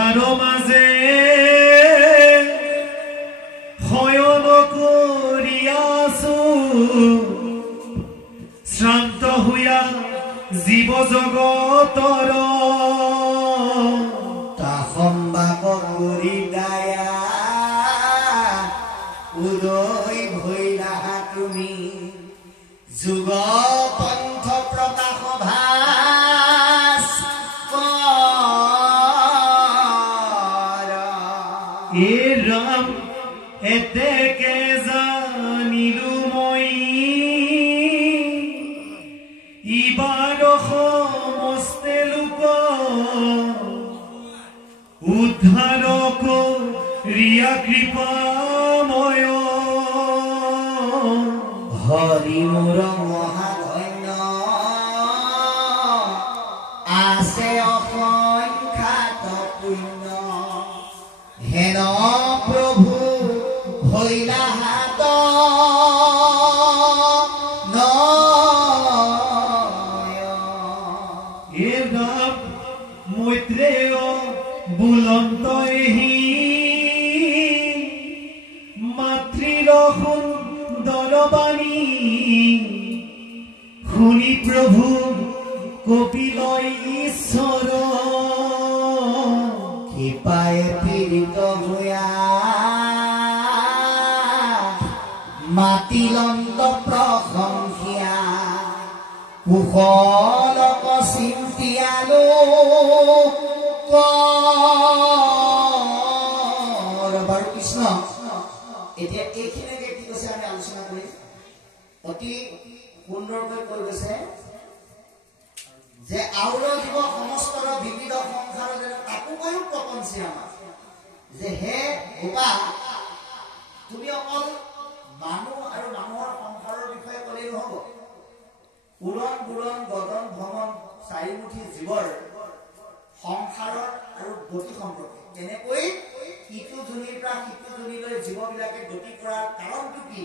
উদ্ধাৰ মাজে শয়ন কৰি আছো শ্ৰান্ত হোৱা জীৱ জগতৰ তাসম্বাক কৰি দায়া উদয় ভৈলা তুমি যুগ পন্থ প্ৰকাশ ভাস এ ৰাম এতেকে জানিলো মই ইবাৰ সমস্তে লোক উদ্ধাৰ কৰিয়া কৃপাময় হৰি মোৰ মহাধন্য আছে অসংখ্যাত পুণ্য হেন প্ৰভু ভৈলা হাত এ ৰাম মৈত্ৰেয় বুলন্ত এহি মাতৃৰ সুন্দৰ বাণী শুনি প্ৰভু কপিলয় ঈশ্বৰ কৃপায়ে পীড়িত হোৱা মাতিলন্ত প্ৰশংসিয়া কুশলক চিন্তিয়ালো বাৰু কৃষ্ণ এতিয়া এইখিনিকে কি কৈছে আমি আলোচনা কৰিম অতি সুন্দৰকৈ কৈ গৈছে যে আউৰ জীৱ সমস্তৰ বিবিধ সংসাৰ যেন তাকো কৈও প্ৰপঞ্চী আমাৰ যে হে গোপা তুমি অকল মানুহ আৰু মানুহৰ সংসাৰৰ বিষয়ে ক'লেই নহ'ব উৰণ বুৰণ গগন ভ্ৰমণ চাৰিমুঠি জীৱৰ সংসাৰৰ আৰু গতি সম্পৰ্কে কেনেকৈ ইটো জুনিৰ পৰা সিটো জুনিলৈ জীৱবিলাকে গতি কৰাৰ কাৰণটো কি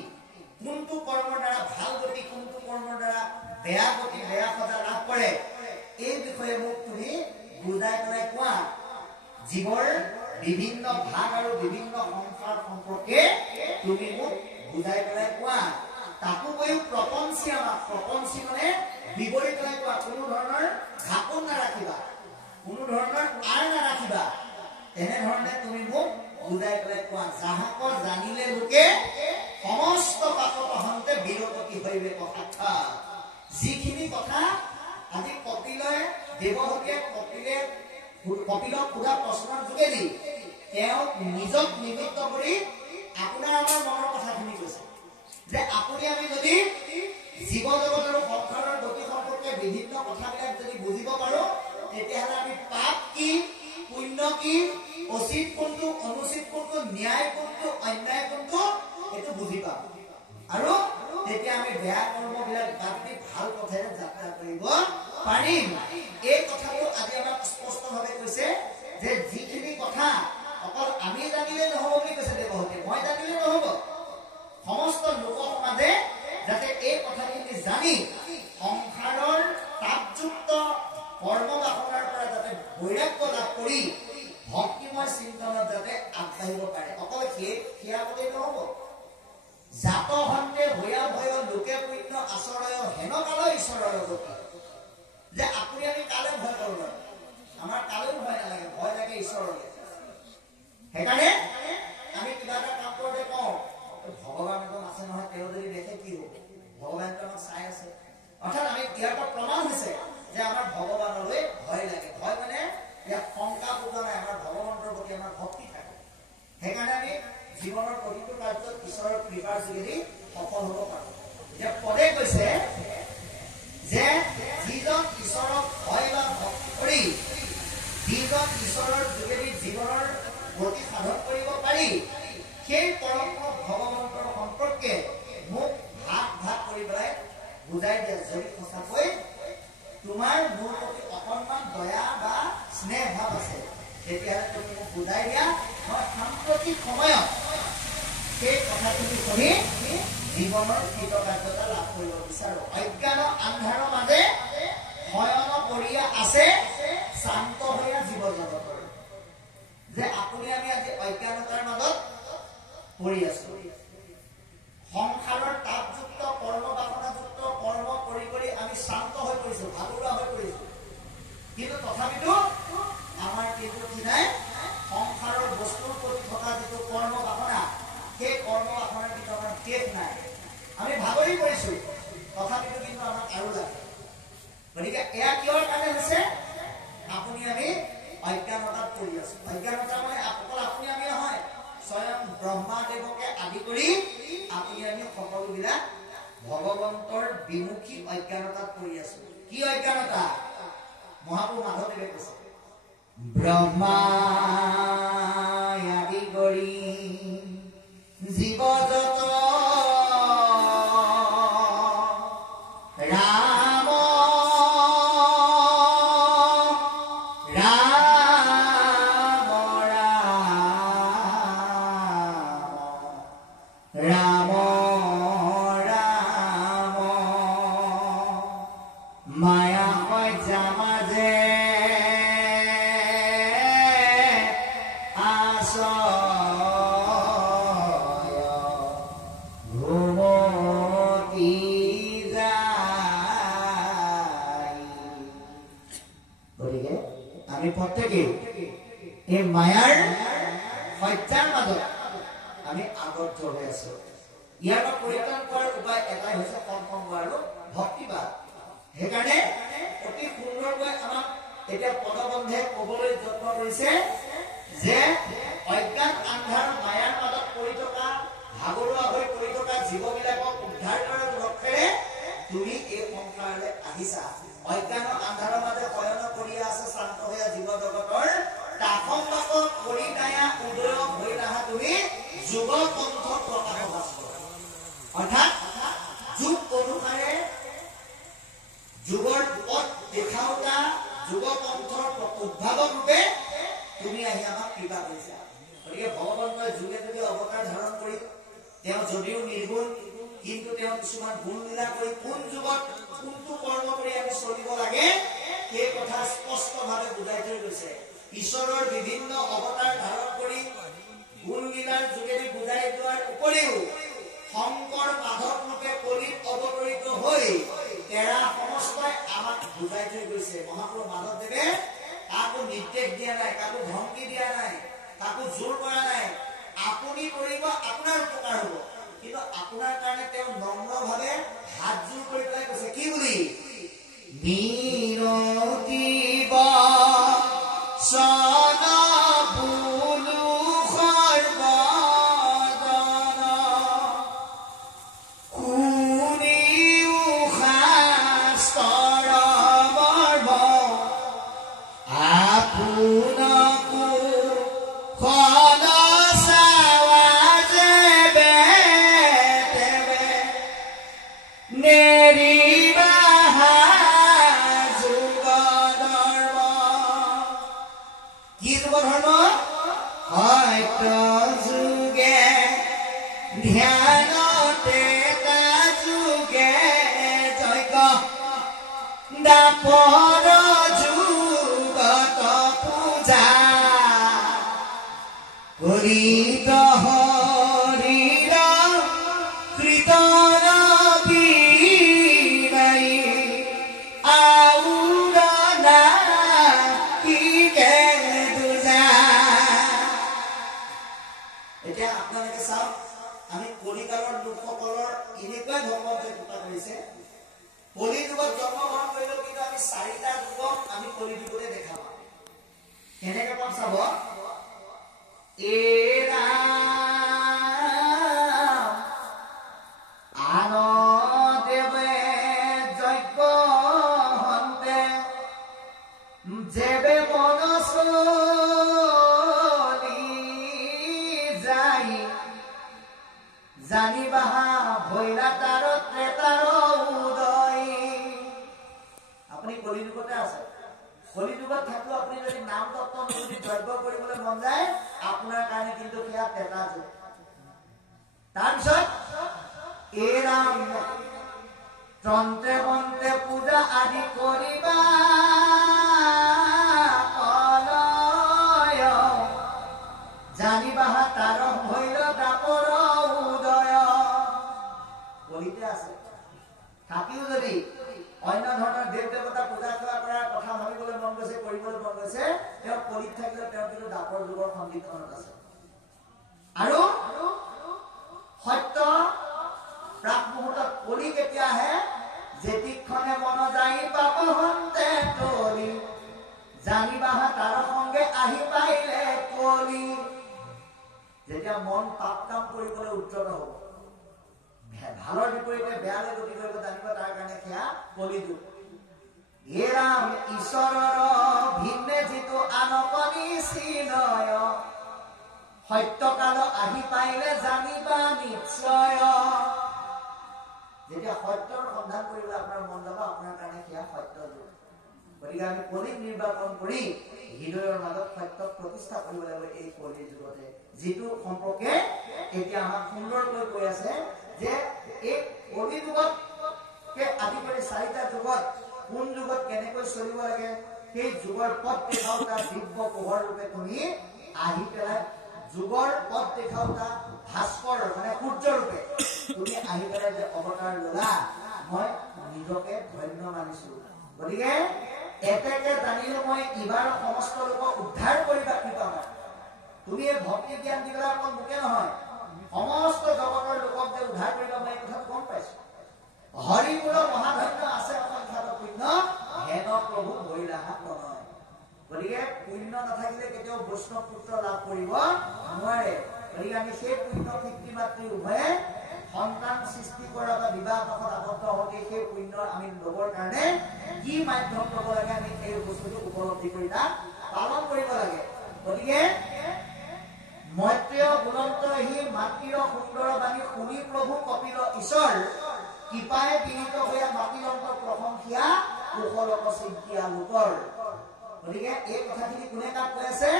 কোনটো কৰ্মৰ দ্বাৰা ভাল গতি কোনটো কৰ্মৰ দ্বাৰা বেয়া গতি বেয়া সজা লাভ কৰে এই বিষয়ে মোক তুমি বুজাই পেলাই কোৱা জীৱৰ বিভিন্ন ভাগ আৰু বিভিন্ন সংসাৰ সম্পৰ্কে তুমি মোক বুজাই পেলাই কোৱা তাকো কৈও প্ৰপঞ্চী আমাক প্ৰপঞ্চী মানে বিৱৰি পেলাই কোৱা কোনো ধৰণৰ ঘাপন নাৰাখিবা কোনো ধৰণৰ আৰ নাৰাখিবা তেনেধৰণে তুমি মোক বুজাই পেলাই কোৱা যাহাক জানিলে লোকে সমস্ত পাপত অহন্তে বিৰতি হৈবে কথা যিখিনি কথা আজি কপিলয়ে দেৱহতীয়ে কপিলক সোধা প্ৰশ্নৰ যোগেদি তেওঁ নিজক নিমিত্ত কৰি আপোনাৰ আমাৰ মনৰ কথাখিনি কৈছে যে আপুনি আমি যদি জীৱ জগত আৰু সংসাৰৰ গতি সম্পৰ্কে বিভিন্ন কথাবিলাক যদি বুজিব পাৰো তেতিয়াহ'লে আমি পাপ কি পুণ্য কি উচিত কোনটো অনুচিত কোনটো ন্যায় কোনটো অন্যায় কোনটো এইটো বুজি পাম আৰু তেতিয়া আমি বেয়া কৰ্মবিলাক বাদ দি ভাল পথেৰে যাত্ৰা কৰিব পাৰিম এই কথাটো আজি আমাক স্পষ্টভাৱে কৈছে যে যিখিনি কথা অকল আমি জানিলে নহ'ব বুলি কৈছে দেৱহতে মই জানিলে নহ'ব সমস্ত লোক সমাজে যাতে এই কথাখিনি জানি সংসাৰৰ তাপযুক্ত কৰ্ম বাসনাৰ পৰা যাতে বৈৰাগ্য লাভ কৰি ভক্তিময় চিন্তনত যাতে আগবাঢ়িব পাৰে অকল সেয়া ক'লেই নহ'ব জাত হন্তে ভয়া ভয় লোকে পুণ্য আচৰয় হেন কাল ঈশ্বৰয় গতি যে আপুনি আমি কালে ভয় কৰোঁ আমাৰ কালেও ভয় নালাগে ভয় লাগে ঈশ্বৰলৈ সেইকাৰণে আমি কিবা এটা কাম কৰোঁতে কওঁ ভগৱান এজন আছে নহয় তেওঁ যদি দেখে কি হ'ব ভগৱানটো আমাক চাই আছে অৰ্থাৎ আমি ইয়াৰ পৰা প্ৰমাণ হৈছে যে আমাৰ ভগৱানলৈ ভয় লাগে ভয় মানে ইয়াত শংকা পোৱা নাই আমাৰ ভগৱানৰ প্ৰতি আমাৰ ভক্তি থাকে সেইকাৰণে আমি জীৱনৰ প্ৰতিটো কাৰ্যত ঈশ্বৰৰ কৃপাৰ যোগেদি সফল হ'ব পাৰোঁ এতিয়া পদে কৈছে যে যিজন ঈশ্বৰক ভয় বা ভক্তি কৰি যিজন ঈশ্বৰৰ যোগেদি জীৱনৰ গতি সাধন কৰিব পাৰি সেই পৰম ভগৱন্তৰ সম্পৰ্কে মোক ভাগ ভাগ কৰি পেলাই বুজাই দিয়া যদি সঁচাকৈ তোমাৰ মোৰ প্ৰতি অকণমান দয়া বা স্নেহ ভাৱ আছে তেতিয়াহ'লে তুমি মোক বুজাই দিয়া মই সাম্প্ৰতিক সময়ত সেই কথাখিনি শুনি জীৱনৰ কৃতকাৰ্যতা লাভ কৰিব বিচাৰো অজ্ঞান আন্ধাৰৰ মাজে শয়ন কৰিয়া আছে শান্ত হৈয়া জীৱ জগতৰ কৰি আছো সংসাৰৰ তাপযুক্ত কৰ্ম বাসনাযুক্ত কৰ্ম কৰি কৰি আমি শান্ত হৈ পৰিছো ভাগৰুৱা হৈ পৰিছো কিন্তু তথাপিতো আমাৰ কিন্তু কি নাই সংসাৰৰ বস্তুৰ প্ৰতি থকা যিটো কৰ্ম বাসনা সেই কৰ্ম বাসনাৰ কিন্তু আমাৰ শেষ নাই আমি ভাগৰি পৰিছো তথাপিতো কিন্তু আমাক আৰু লাগে গতিকে এয়া কিহৰ কাৰণে হৈছে আপুনি আমি অজ্ঞানতাত পৰি আছো অজ্ঞানতা মানে অকল আপুনি আমি নহয় স্বয়ং ব্ৰহ্মাদেৱকে আদি কৰি আপুনি আমি সকলোবিলাক ভগৱন্তৰ বিমুখী অজ্ঞানতাত পৰি আছো কি অজ্ঞানতা মহাপুৰুষ মাধৱদেৱে কৈছে ব্ৰহ্মাই আদি কৰি জীৱ জগত ৰাম ৰাম ৰাম ৰাম মায়া সজ্জা মাজে প্ৰত্যেকে এই মায়াৰ সজ্জাৰ মাজত আমি আবদ্ধ হৈ আছো ইয়াৰ পৰা পৰিত্ৰাণ কৰাৰ উপায় এটাই হৈছে কৰ্ম আৰু ভক্তিবাদ সেইকাৰণে অতি সুন্দৰকৈ আমাক এতিয়া পদবন্ধে ক'বলৈ যত্ন কৰিছে যে অজ্ঞান আন্ধাৰ মায়াৰ মাজত পৰি থকা ভাগৰুৱা হৈ পৰি থকা জীৱবিলাকক উদ্ধাৰ কৰাৰ লক্ষ্যৰে তুমি এই সংসাৰলৈ আহিছা অজ্ঞানৰ আন্ধাৰৰ মাজে শয়ন কৰি আছে শান্ত হৈ জীৱ জগতৰ তাপক পৰিণায়া উদয় হৈ নাহা তুমি যুগ পন্থ প্ৰকাশ অৰ্থাৎ যুগ অনুসাৰে যুগৰ পথ দেখাওতা যুগ পন্থৰ উদ্ভাৱক ৰূপে তুমি আহি আমাক কৃপা কৰিছা গতিকে ভগৱন্তই যুগে যুগে অৱতাৰ ধাৰণ কৰি তেওঁ যদিও নিৰ্গুণ কিন্তু তেওঁ কিছুমান গুণ লীলা কৰি কোন যুগত কোনটো কৰ্ম কৰি আমি চলিব লাগে সেই কথা স্পষ্টভাৱে বুজাই থৈ গৈছে ঈশ্বৰৰ বিভিন্ন অৱতাৰ ধাৰণ কৰি গুণ লীলাৰ যোগেদি বুজাই যোৱাৰ উপৰিও শংকৰ মাধৱ ৰূপে কলিত অৱতৰিত হৈ তেৰা সমস্তই আমাক বুজাই থৈ গৈছে মহাপুৰুষ মাধৱদেৱে কাকো নিৰ্দেশ দিয়া নাই কাকো ধমকি দিয়া নাই কাকো জোৰ কৰা নাই আপুনি কৰিব আপোনাৰ উপকাৰ হ'ব কিন্তু আপোনাৰ কাৰণে তেওঁ নম্ৰভাৱে হাত জোৰ কৰি পেলাই কৈছে কি বুলি মিনতি সনা বুলু সৰ্বদন কুনিও শাস্ত্ৰৰ মৰ্ম আপোনাকো দাপৰ যুগত পূজা কৰিত হৰিৰ কীৰ্তন বিনাই আউৰা কিকে দুজা এতিয়া আপোনালোকে চাওক আমি কলিকালৰ লোকসকলৰ এনেকুৱা ধৰ্মতে কৃপা কৰিছে কলি যুগত জন্মগ্ৰহণ কৰিলেও কিন্তু আমি চাৰিটা যুগক আমি কলি যুগতে দেখা পাওঁ কেনেকে পাম চাব এৰা আনদেৱে যজ্ঞ হন্তে যেবে মনচলি যাই জানিবাহা ভৈৰা তাৰ ত্ৰেতাৰ উদয় আপুনি কলিযুগতে আছে কলিযুগত থাকিও আপুনি যদি নাম তত্ত্ব যদি যজ্ঞ কৰিবলৈ মন যায় আপোনাৰ কাৰণে কিন্তু সেয়া ত্ৰেতা যুগ তাৰপিছত এই ৰাম তন্তে বন্তে পূজা আদি কৰিবা জানিবাহা তাৰ ভৈৰ দাপৰ কলিতে আছে থাকিও যদি অন্য ধৰণৰ দেৱ দেৱতা পূজা কৰাৰ কথা ভাবিবলৈ মন গৈছে কৰিবলৈ মন গৈছে তেওঁ কলিত থাকিলে তেওঁ কিন্তু দাপৰ যুগৰ সন্ধিক্ষণত আছে আৰু সত্য প্ৰাক মুহূৰ্তত কলি কেতিয়া আহে যেতিক্ষণে মন যাই পাব হন্তে তলি জানিবাহা তাৰ সংগে আহি পাইলে কলি যেতিয়া মন পাপ কাম কৰিবলৈ উদ্যত হ'ব ভালৰ বিপৰীতে বেয়ালৈ গতি কৰিব জানিব তাৰ কাৰণে সেয়া কলিযুগ হে ৰাম ঈশ্বৰৰ ভিন্নে যিটো আনকনি চিনয় সত্যকাল আহি পাইলে জানিবা নিশ্চয় যেতিয়া সত্যৰ সন্ধান কৰিবলৈ আপোনাৰ মন যাব আপোনাৰ কাৰণে সেয়া সত্য যুগ গতিকে আমি কলিক নিৰ্বাচন কৰি হৃদয়ৰ মাজত সত্য প্ৰতিষ্ঠা কৰিব লাগিব এই কলিৰ যুগতে যিটো সম্পৰ্কে এতিয়া আমাক সুন্দৰকৈ কৈ আছে যে এই কলি যুগতকে আদি কৰি চাৰিটা যুগত কোন যুগত কেনেকৈ চলিব লাগে সেই যুগৰ পথ দেখাওঁতা দিব্য পোহৰ ৰূপে তুমি আহি পেলাই যুগৰ পথ দেখাওঁতা ভাস্কৰ মানে সূৰ্য ৰূপে তুমি আহি পেলাই যে অৱতাৰ ল'লা মই নিজকে ধন্য মানিছো গতিকে এতেকে জানিলো মই ইবাৰ সমস্ত লোকক উদ্ধাৰ কৰিবা কৃপা পাই তুমি এই ভক্তি জ্ঞান দি পেলাই অকল মোকে নহয় সমস্ত জগতৰ লোকক যে উদ্ধাৰ কৰিবা মই এই কথাটো গম পাইছো হৰিমূল মহাধন্য আছে অসংখ্যাত পুণ্য হেন প্ৰভু ভৈৰাহা প্ৰণয় গতিকে পুণ্য নাথাকিলে কেতিয়াও বৈষ্ণৱ পুত্ৰ লাভ কৰিব নোৱাৰে গতিকে আমি সেই পুণ্য পিতৃ মাতৃ উভয়ে সন্তান সৃষ্টি কৰা বা বিবাহ পাশত আবদ্ধ হওঁতে সেই পুণ্য আমি ল'বৰ কাৰণে কি মাধ্যম ল'ব লাগে আমি এই বস্তুটো উপলব্ধি কৰি তাক পালন কৰিব লাগে গতিকে মৈত্ৰেয় বুলন্ত হি মাতৃৰ সুন্দৰ বাণী শুনি প্ৰভু কপিল ঈশ্বৰ কৃপায়ে পীড়িত হৈ মাতিলন্ত প্ৰশংসিয়া কুশলক চিন্তিয়া লোকৰ গতিকে এই কথাখিনি কোনে কাক কৈ আছে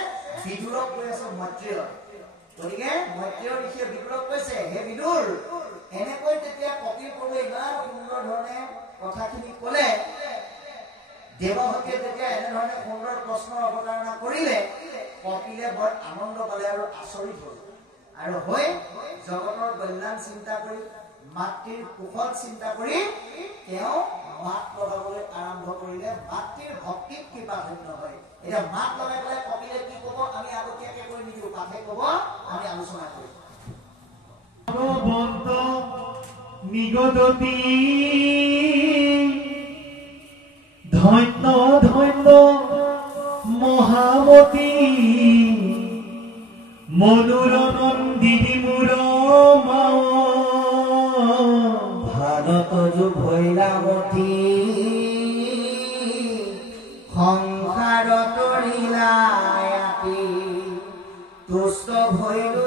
বিদুৰক কৈ আছে মৈত্ৰেয় গতিকে মৈত্ৰেয় ঋষিয়ে বিদুৰক কৈছে হে বিদুৰ এনেকৈ তেতিয়া কপিল প্ৰভুৱে ইমান সুন্দৰ ধৰণে কথাখিনি ক'লে দেৱহতীয়ে যেতিয়া এনেধৰণে সুন্দৰ প্ৰশ্নৰ অৱতাৰণা কৰিলে কপিলে বৰ আনন্দ পালে আৰু আচৰিত হ'ল আৰু হৈ জগতৰ কল্যাণ চিন্তা কৰি মাতৃৰ কুশল চিন্তা কৰি তেওঁ মাত লগাবলৈ আৰম্ভ কৰিলে মাতৃৰ ভক্তিত কৃপা ধন্য হয় এতিয়া মাত লগাই পেলাই কপিলে কি ক'ব আমি আগতীয়াকে কৈ নিদিওঁ পাঠে ক'ব আমি আলোচনা কৰিম ভগৱন্ত নিগদতি ধন্য ধন্য মহামতী মনোৰনন্দিনী মূৰ ভাৰত যুগ ভৈৰামতী সংসাৰ তৰিলায়াতি তুষ্ট ভৈৰু